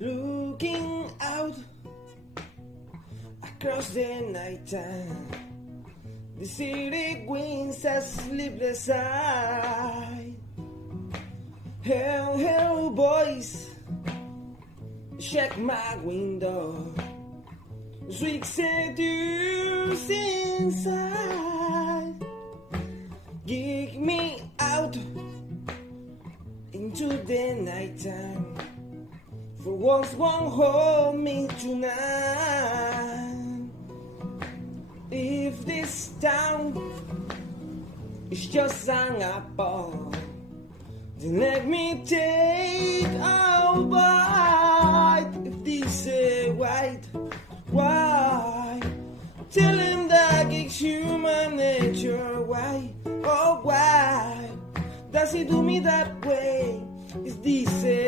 Looking out across the night time, the city winds a sleepless eye. Hell, hell, boys, check my window. Sweet seduce inside. Kick me out into the nighttime. For once won't hold me tonight. If this town is just an apple, then let me take a bite. If this is white, why? Tell him that it's human nature. Why? Oh, why does he do me that way? Is this